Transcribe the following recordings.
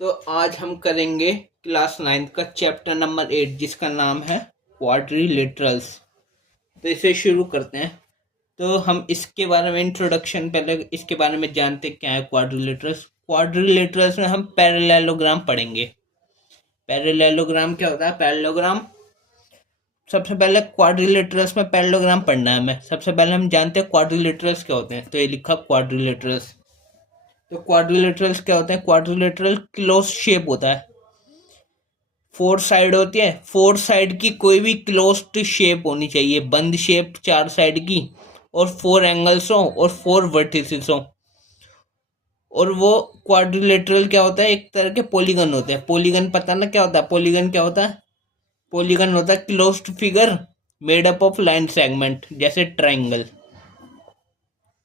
तो आज हम करेंगे क्लास 9 का चैप्टर नंबर 8 जिसका नाम है क्वाड्रिलेटरल्स। तो इसे शुरू करते हैं। तो हम इसके बारे में इंट्रोडक्शन, पहले इसके बारे में जानते हैं क्या है क्वाड्रिलेटरल्स। क्वाड्रिलेटरल्स में हम पैरेललोग्राम पढ़ेंगे। पैरेललोग्राम क्या होता है? पैरेललोग्राम, सबसे पहले क्वाड्रिलेटरल्स में पैरेललोग्राम पढ़ना है हमें। सबसे पहले हम जानते हैं क्वाड्रिलेटरल्स क्या होते हैं। तो ये लिखा क्वाड्रिलेटरल्स। तो क्वाड्रिलेटरल्स क्या होते हैं? क्वाड्रिलेटरल क्लोज शेप होता है। फोर साइड होती है, फोर साइड की कोई भी क्लोज्ड शेप होनी चाहिए, बंद शेप चार साइड की, और फोर एंगल्स हो और फोर वर्टिसेस हो। और वो क्वाड्रिलेटरल क्या होता है? एक तरह के पॉलीगन होते हैं। पॉलीगन पता ना क्या होता है? पॉलीगन क्या होता है? पॉलीगन होता है closed figure made up of line segment, जैसे ट्राइंगल।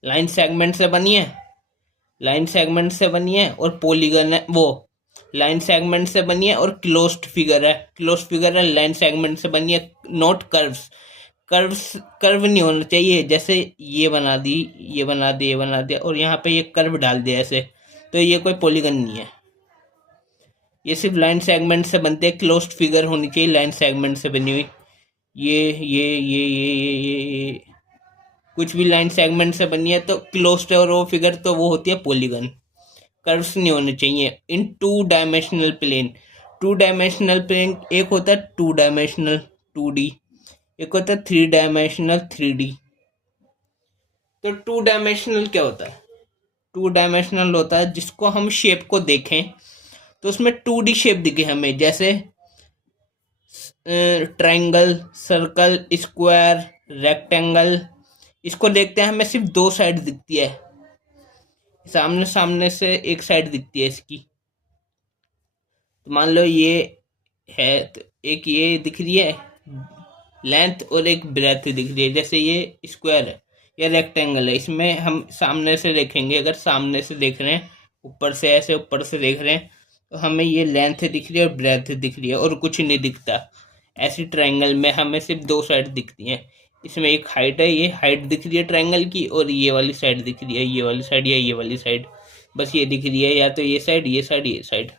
लाइन सेगमेंट से बनी है, लाइन सेगमेंट से बनी है, और पॉलीगन है वो लाइन सेगमेंट से बनी है, और क्लोज्ड फिगर है, क्लोज्ड फिगर है लाइन सेगमेंट से बनी है। Not curves. कर्व नहीं होना चाहिए, जैसे ये बना दी, ये बना दिया, ये बना दिया, और यहाँ पे ये कर्व डाल दिया ऐसे, तो ये कोई पॉलीगन नहीं है। ये सिर्फ लाइन सेगमेंट से बनते हैं। क्लोज्ड फिगर होनी चाहिए लाइन सेगमेंट से बनी हुई। ये कुछ भी लाइन सेगमेंट से बनी है तो क्लोज्ड है, और वो फिगर तो वो होती है पॉलीगन। कर्व्स नहीं होने चाहिए। In two dimensional plane, two dimensional plane एक होता है टू डायमेंशनल 2D, एक होता है थ्री डायमेंशनल 3D। तो टू डायमेंशनल क्या होता है? टू डायमेंशनल होता है जिसको हम शेप को देखें तो उसमें 2D शेप दिखे हमें, जैसे ट्रायंगल, सर्कल, स्क्वायर, रेक्टेंगल। इसको देखते हैं हमें सिर्फ दो साइड दिखती है, सामने सामने से एक साइड दिखती है इसकी। तो मान लो ये है, तो एक ये दिख रही है लेंथ और एक ब्रेथ दिख रही है। जैसे ये स्क्वायर है या रेक्टेंगल है, इसमें हम सामने से देखेंगे, अगर सामने से देख रहे हैं, ऊपर से ऐसे ऊपर से देख रहे हैं, तो हमें ये लेंथ दिख रही है और ब्रेथ दिख रही है, और कुछ नहीं दिखता। ऐसी ट्रायंगल में हमें सिर्फ दो साइड दिखती हैं। इसमें एक हाइट है, ये हाइट दिख रही है ट्रायंगल की, और ये वाली साइड दिख रही है, ये वाली साइड या ये वाली साइड, बस ये दिख रही है। या तो ये साइड, ये साइड, ये साइड।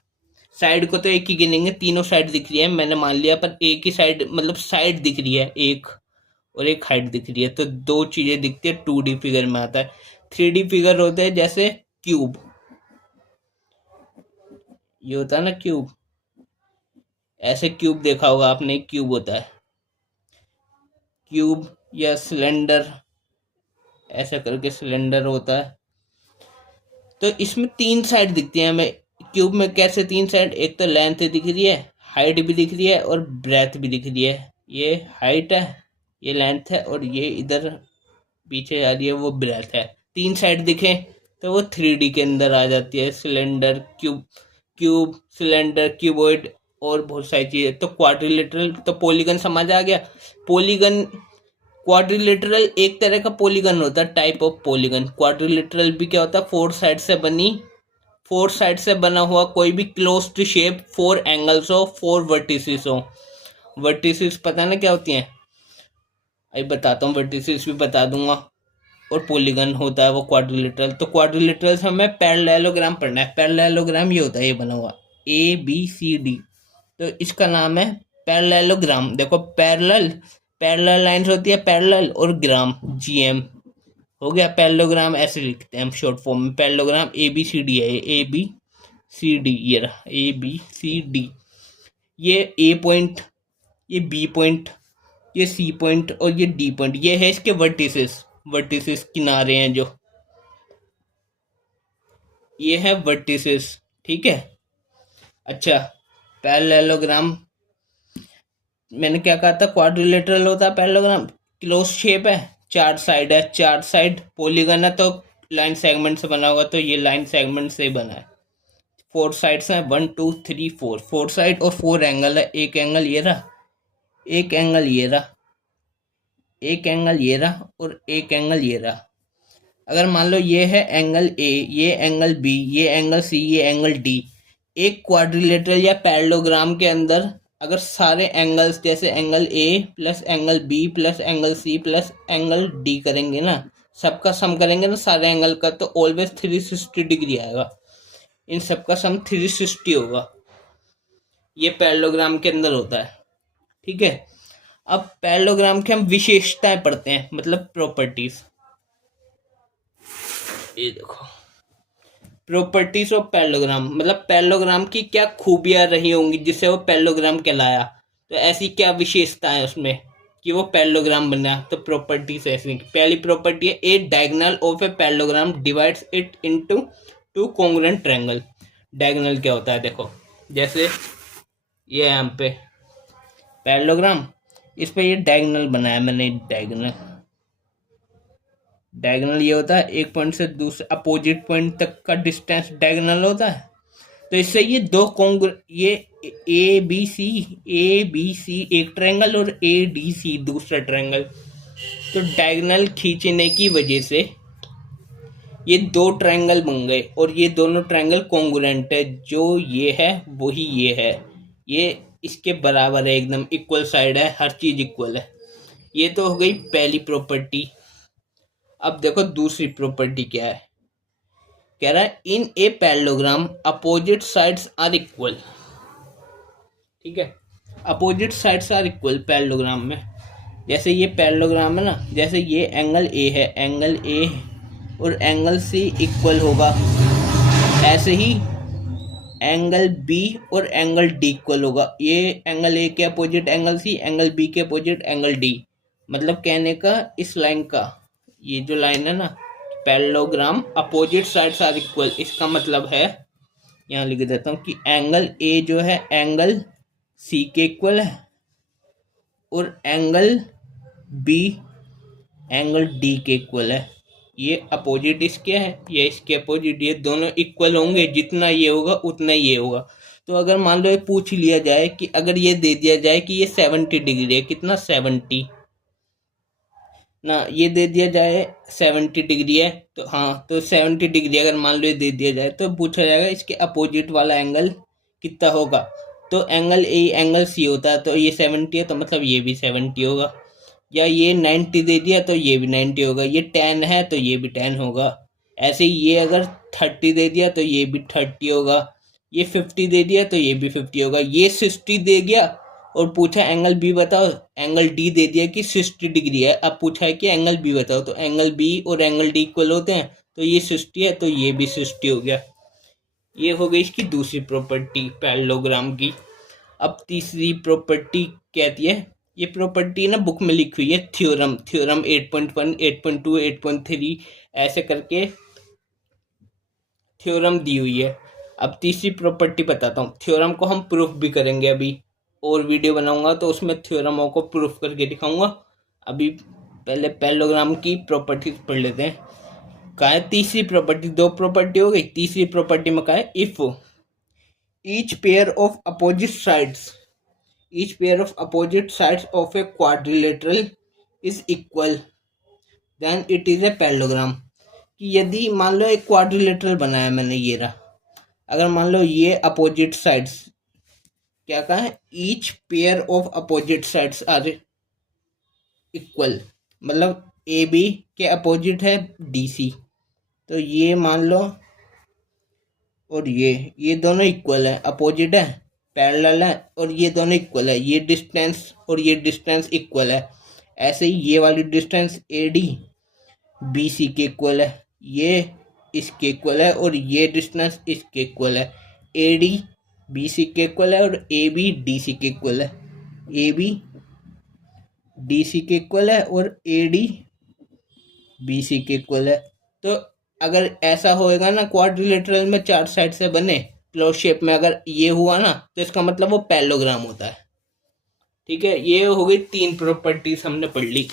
साइड को तो एक ही गिनेंगे, तीनों साइड दिख रही है मैंने मान लिया, पर एक ही साइड मतलब साइड दिख रही है एक, और एक हाइट दिख रही है। तो दो चीजें दिखती है, 2D फिगर में आता है। 3D फिगर होते हैं जैसे क्यूब, ये होता है ना क्यूब, ऐसे क्यूब देखा होगा आपने, क्यूब होता है क्यूब, या सिलेंडर, ऐसा करके सिलेंडर होता है। तो इसमें तीन साइड दिखती है हमें। क्यूब में कैसे तीन साइड? एक तो लेंथ दिख रही है, हाइट भी दिख रही है, और ब्रेथ भी दिख रही है। ये हाइट है, ये लेंथ है, और ये इधर पीछे आ रही है वो ब्रेथ है। तीन साइड दिखे तो वो 3D के अंदर आ जाती है। Cylinder, cube, cube, cylinder, cuboid, और बहुत सारी चीजें। तो क्वाड्रिलेटरल तो पॉलीगन समझ आ गया। पॉलीगन, क्वाड्रिलेटरल एक तरह का पॉलीगन होता है, टाइप ऑफ पॉलीगन। क्वाड्रिलेटरल भी क्या होता है? फोर साइड से बनी, फोर साइड से बना हुआ कोई भी क्लोज्ड शेप, फोर एंगल्स हो, फोर वर्टिसेस हो। वर्टिसेस पता ना क्या होती हैं? अभी बताता हूँ, वर्टिसेस भी बता दूंगा। और पॉलीगन होता है वो क्वाड्रिलेटरल। तो क्वाड्रिलेटरल से हमें पैरेललोग्राम पढ़ना है। पैरेललोग्राम ये होता है, ये बना हुआ ABCD, तो इसका नाम है पैरेललोग्राम। देखो पैरेलल, पैरेलल लाइंस होती है पैरेलल, और ग्राम GM हो गया पैरेललोग्राम। ऐसे लिखते हैं हम शॉर्ट फॉर्म में। पैरेललोग्राम ABCD है, ये ABCD, ये रहा ABCD। ये A पॉइंट, ये B पॉइंट, ये C पॉइंट, और ये D पॉइंट, ये है इसके वर्टिसेस। वर्टिसेस किनारे हैं जो, ये है वर्टिसेस, ठीक है। अच्छा, पैरेललोग्राम मैंने क्या कहा था? क्वाड्रिलेटरल होता है पैरेललोग्राम, क्लोज शेप है, चार साइड है, चार साइड पॉलीगन है, तो लाइन सेगमेंट से बना होगा, तो ये लाइन सेगमेंट से ही बना है। फोर साइड्स हैं, 1 2 3 4, फोर साइड, और फोर एंगल है। एक एंगल ये रहा, एक एंगल ये रहा, एक एंगल ये रहा, और एक एंगल ये रहा। अगर मान लो ये है एंगल A, ये एंगल B, ये एंगल C, ये एंगल D। एक क्वाड्रिलेटरल या पैरेललोग्राम के अंदर अगर सारे एंगल्स, जैसे angle A plus angle B plus angle C plus angle D करेंगे ना, सबका सम करेंगे ना सारे एंगल का, तो ऑलवेज 360 डिग्री आएगा। इन सब का सम 360 होगा। ये पैरेललोग्राम के अंदर होता है। ठीक है, अब पैरेललोग्राम की हम विशेषताएं पढ़ते हैं, मतलब प्रॉपर्टीज। ये देखो, प्रॉपर्टीज ऑफ पैरेललोग्राम, मतलब पैरेललोग्राम की क्या खूबियां रही होंगी जिससे वो पैरेललोग्राम कहलाया। तो ऐसी क्या विशेषताएं उसमें कि वो पैरेललोग्राम बना। तो प्रॉपर्टीज ऐसी, पहली प्रॉपर्टी है a diagonal of a parallelogram divides it into two congruent triangle. Diagonal क्या होता है, देखो जैसे ये यहाँ पे पैरेललोग्राम, इस पे ये डायगोनल बनाया मैंने। डायगोनल ये होता है एक पॉइंट से दूसरे अपोजिट पॉइंट तक का डिस्टेंस डायगोनल होता है। तो इससे ये ये ए बी सी एक ट्रायंगल और ए डी सी दूसरा ट्रायंगल। तो डायगोनल खींचने की वजह से ये दो ट्रायंगल बन गए और ये दोनों ट्रायंगल कॉन्ग्रुएंट है। जो ये है वही ये है, ये इसके बराबर है, एकदम इक्वल साइड है, हर चीज इक्वल है। ये तो हो गई पहली प्रॉपर्टी। अब देखो दूसरी प्रॉपर्टी क्या है। कह रहा है in a parallelogram opposite sides are equal. ठीक है, opposite sides are equal parallelogram में। जैसे ये पैरेललोग्राम है ना, जैसे ये एंगल ए है, एंगल ए और एंगल सी इक्वल होगा, ऐसे ही एंगल बी और एंगल डी इक्वल होगा। ये एंगल ए के opposite angle C, angle B के अपोजिट एंगल डी। मतलब कहने का इस लाइन का, ये जो लाइन है ना, parallelogram opposite sides are equal, इसका मतलब है, यहाँ लिख देता हूँ कि एंगल ए जो है एंगल सी के इक्वल है और एंगल बी एंगल डी के इक्वल है। ये अपोजिट इसके है, ये इसके अपोजिट, ये दोनों इक्वल होंगे, जितना ये होगा उतना ये होगा। तो अगर मान लो ये पूछ लिया जाए कि अगर ये दे दिया जाए कि ये 70 डिग्री है, कितना 70 ना, ये दे दिया जाए 70 डिग्री है, तो हाँ, तो 70 डिग्री अगर मान लो ये दे दिया जाए तो पूछा जाएगा इसके अपोजिट वाला एंगल कितना होगा। तो एंगल ए एंगल सी होता है, तो ये 70 है तो मतलब ये भी 70 होगा। या ये 90 दे दिया तो ये भी 90 होगा, ये 10 है तो ये भी 10 होगा। ऐसे ही ये अगर 30 दे दिया तो ये भी 30 होगा, ये 50 दे दिया तो ये भी 50 होगा। ये 60 दे दिया और पूछा एंगल बी बताओ, एंगल डी दे दिया कि 60 डिग्री है, अब पूछा है कि एंगल बी बताओ, तो एंगल बी और एंगल डी इक्वल होते हैं, तो ये 60 है तो ये भी 60 हो गया। ये हो गई इसकी दूसरी प्रॉपर्टी पैरेललोग्राम की। अब तीसरी प्रॉपर्टी कहती है, ये प्रॉपर्टी ना बुक में लिखी हुई है, थ्योरम 8.1 8.2 8.3 ऐसे करके थ्योरम दी हुई है। अब तीसरी प्रॉपर्टी बताता हूँ, थ्योरम को हम प्रूफ भी करेंगे, अभी और वीडियो बनाऊंगा तो उसमें थ्योरमों को प्रूफ करके दिखाऊंगा। अभी पहले पैरेललोग्राम की प्रॉपर्टीज पढ़ लेते हैं। कहा है तीसरी प्रॉपर्टी, दो प्रॉपर्टी हो गई, तीसरी प्रॉपर्टी में कहा है if each pair of opposite sides of a quadrilateral is equal then it is a parallelogram. कि यदि मान लो एक क्वाड्रिलेटरल बनाया मैंने, ये रहा, अगर मान लो ये अपोजिट साइड्स, क्या कहा है, each pair of opposite sides are equal, मतलब ए बी के अपोजिट है डी सी, तो ये मान लो और ये दोनों इक्वल है, अपोजिट है, पैरेलल है, और ये दोनों इक्वल है, ये डिस्टेंस और ये डिस्टेंस इक्वल है। ऐसे ही ये वाली distance A D B C के इक्वल है, ये इसके इक्वल है, और ये डिस्टेंस इसके इक्वल है। ए डी बी सी के इक्वल है और ए बी डी सी के इक्वल है, ए बी डी सी के इक्वल है और ए डी बी सी के इक्वल है। तो अगर ऐसा होएगा ना, क्वाड्रिलेटरल में चार साइड से बने क्लोज शेप में, अगर ये हुआ ना तो इसका मतलब वो पैरेललोग्राम होता है। ठीक है, ये हो गई तीन प्रॉपर्टीज हमने पढ़ ली।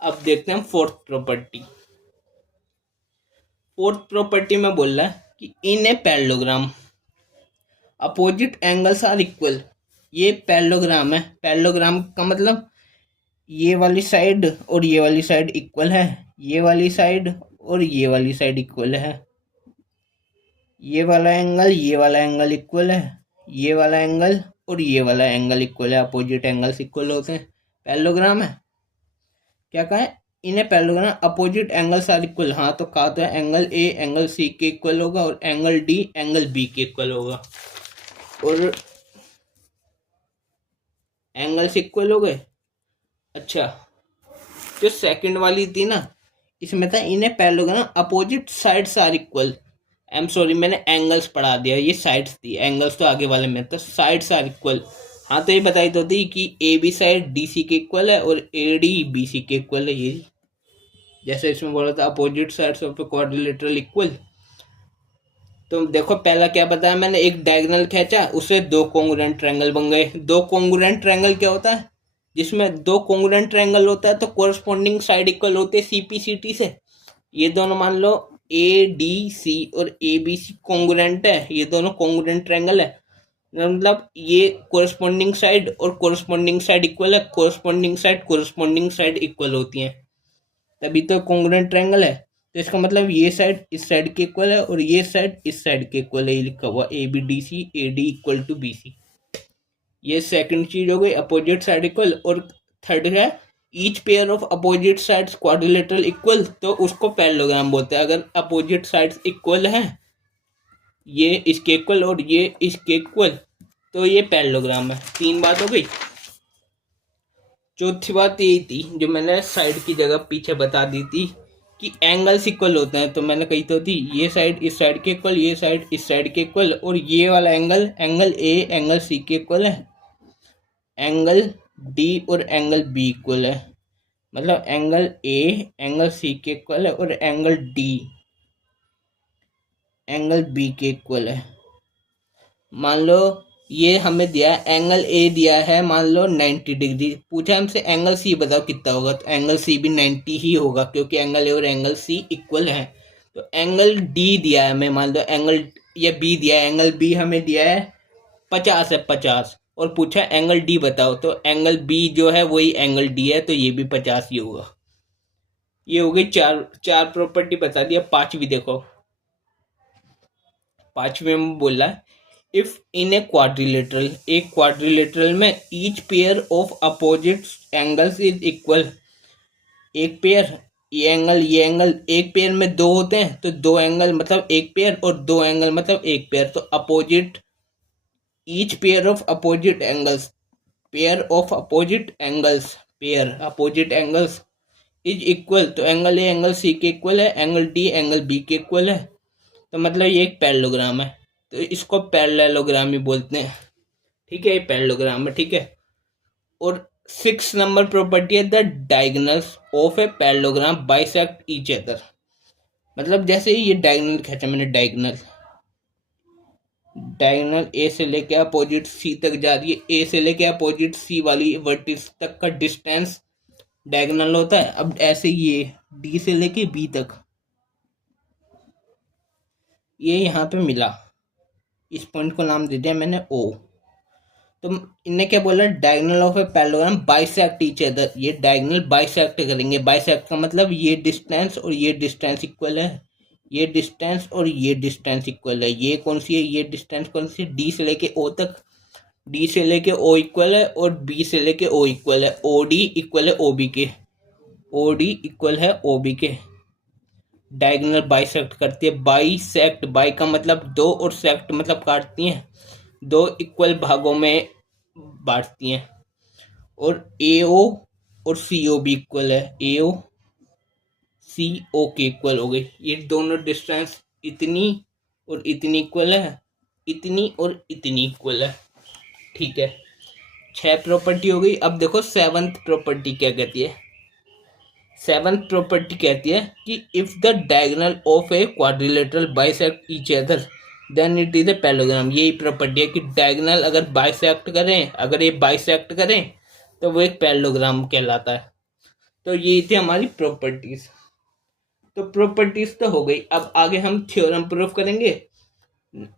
अब देखते हैं फोर्थ प्रॉपर्टी। फोर्थ प्रॉपर्टी में बोल रहा है कि in a parallelogram opposite angles are equal. ये पैरेललोग्राम है, पैरेललोग्राम का मतलब ये वाली साइड और ये वाली साइड इक्वल है, ये वाली साइड और ये वाली साइड इक्वल है, ये वाला एंगल इक्वल है, ये वाला एंगल और ये वाला एंगल इक्वल है, अपोजिट एंगल्स इक्वल होते हैं, पैरेललोग्राम है। क्या कहा है, इन्हें parallelogram opposite angles are equal. हाँ, तो कहा तो एंगल ए एंगल सी के इक्वल होगा और एंगल डी एंगल बी के इक्वल होगा, और एंगल्स इक्वल हो गए। अच्छा, जो सेकंड वाली थी ना, इसमें था इन्हें parallelogram opposite sides are equal. I am sorry, मैंने एंगल्स पढ़ा दिया, ये साइड्स थी, एंगल्स तो आगे वाले में था। साइड्स आर इक्वल, हाँ तो ये बताई तो थी कि A B side D C के इक्वल है और ए डी बी सी के इक्वल है। ये जैसे इसमें बोला था opposite sides of a quadrilateral equal. तो देखो पहला क्या बताया मैंने, एक डायगोनल खींचा, उससे दो कॉन्ग्रुएंट ट्रायंगल बन गए। दो कॉन्ग्रुएंट ट्रायंगल क्या होता है, जिसमें दो कॉन्ग्रुएंट ट्रायंगल होता है तो कोरस्पॉन्डिंग साइड इक्वल होते हैं सीपी सीटी से। ये दोनों मान लो ए डी सी और ए बी सी कॉन्ग्रुएंट है, ये दोनों कॉन्ग्रुएंट ट्रायंगल है, मतलब ये कोरस्पॉन्डिंग साइड और कोरस्पॉन्डिंग साइड इक्वल है। कोरस्पॉन्डिंग साइड इक्वल होती हैं, तभी तो कॉन्ग्रुएंट ट्रायंगल है। तो इसका मतलब ये साइड इस साइड के इक्वल है और ये साइड इस साइड के इक्वल है। ये लिखा हुआ A B D C, A D equal to B C. ये सेकंड चीज हो गई, अपोजिट साइड इक्वल। और थर्ड है each pair of opposite sides quadrilateral equal, तो उसको पैरेललोग्राम बोलते हैं। अगर अपोजिट साइड्स इक्वल है, ये इसके इक्वल और ये इसके इक्वल, तो ये पैरेललोग्राम है। तीन बात हो गई। चौथी बात यही थी जो मैंने साइड की जगह पीछे बता दी थी कि एंगल्स इक्वल होते हैं। तो मैंने कही तो थी ये साइड इस साइड के इक्वल, ये साइड इस साइड के इक्वल, और ये वाला angle angle A angle C के इक्वल है, एंगल डी और एंगल बी इक्वल है। मतलब एंगल ए एंगल सी के इक्वल है और एंगल डी एंगल बी के इक्वल है। मान लो ये हमें दिया है, एंगल ए दिया है मान लो 90 डिग्री, पूछा हमसे एंगल सी बताओ कितना होगा, तो एंगल सी भी 90 ही होगा क्योंकि एंगल ए और एंगल सी इक्वल है। तो एंगल डी दिया है हमें, मान लो एंगल ये बी दिया है, एंगल बी हमें दिया है 50 है, 50, और पूछा एंगल डी बताओ, तो एंगल बी जो है वही एंगल डी है, तो ये भी 50 ही होगा। ये हो गई चार चार प्रॉपर्टी बता दिया। पांचवी देखो, पांचवी में बोला इफ इन ए क्वाड्रिलेटरल, एक क्वाड्रिलेटरल में each pair of opposite angles is equal. एक पेयर, ये एंगल एक पेयर में दो होते हैं, तो दो एंगल मतलब एक पेयर और दो एंगल मतलब एक पेयर। तो opposite each pair of opposite angles, pair of opposite angles, pair opposite angles is equal, तो एंगल ए एंगल सी के इक्वल है, एंगल डी एंगल बी के इक्वल है। तो मतलब ये एक पैरेललोग्राम है, तो इसको पैरेललोग्राम ही बोलते हैं। ठीक है, ये पैरेललोग्राम है। ठीक है, और 6 नंबर प्रॉपर्टी है the diagonals of a parallelogram bisect each other. मतलब जैसे ये डायगोनल खींचा मैंने, डायगोनल ए से लेके अपोजिट सी तक जा रही है, ए से लेके अपोजिट सी वाली वर्टिस तक का डिस्टेंस डायगोनल होता है। अब ऐसे ये डी से लेके बी तक ये यहाँ पे मिला, इस पॉइंट को नाम दे दिया मैंने ओ। तो इनने क्या बोला, diagonal of a parallelogram bisect each other. ये डायगोनल बाइसेक्ट करेंगे, बाइसेक्ट का मतलब ये डिस्टेंस और ये डिस्टेंस इक्वल है, ये डिस्टेंस और ये डिस्टेंस इक्वल है। ये कौन सी है, ये डिस्टेंस कौन सी है, डी से लेके ओ तक, डी से लेके ओ इक्वल है और बी से लेके ओ इक्वल है। ओ डी इक्वल है ओ बी के, ओ डी इक्वल है ओ बी के। डायगोनल बाइसेक्ट करती है, बाइसेक्ट, बाई का मतलब दो और सेक्ट मतलब काटती हैं, दो इक्वल भागों में बांटती हैं। और ए ओ और सी ओ भी इक्वल है, ए ओ सी ओ के इक्वल हो गई। ये दोनों डिस्टेंस इतनी और इतनी इक्वल है, इतनी और इतनी इक्वल है। ठीक है, 6 प्रॉपर्टी हो गई। अब देखो 7th प्रॉपर्टी क्या कहती है। 7th प्रॉपर्टी कहती है कि if the diagonal of a quadrilateral bisect each other than it is a parallelogram. यही प्रॉपर्टी है कि डायगोनल अगर बाइसेक्ट करें, अगर ये बाइसेक्ट करें तो वो एक पैरेललोग्राम कहलाता है। तो ये थी हमारी प्रॉपर्टीज। तो प्रॉपर्टीज तो हो गई, अब आगे हम थ्योरम प्रूफ करेंगे।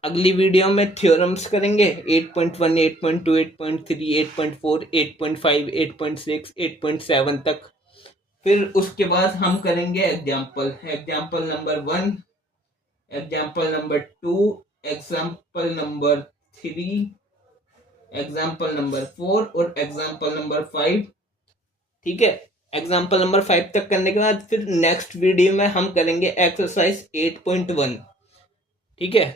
अगली वीडियो में थ्योरम्स करेंगे 8.1, 8.2, 8.3, 8.4, 8.5, 8.6, 8.7 तक। फिर उसके बाद हम करेंगे example, example number 1, example number 2, example number 3, example number 4 और एग्जाम्पल नंबर 5। ठीक है, एग्जाम्पल नंबर 5 तक करने के बाद फिर नेक्स्ट वीडियो में हम करेंगे एक्सरसाइज 8.1। ठीक है।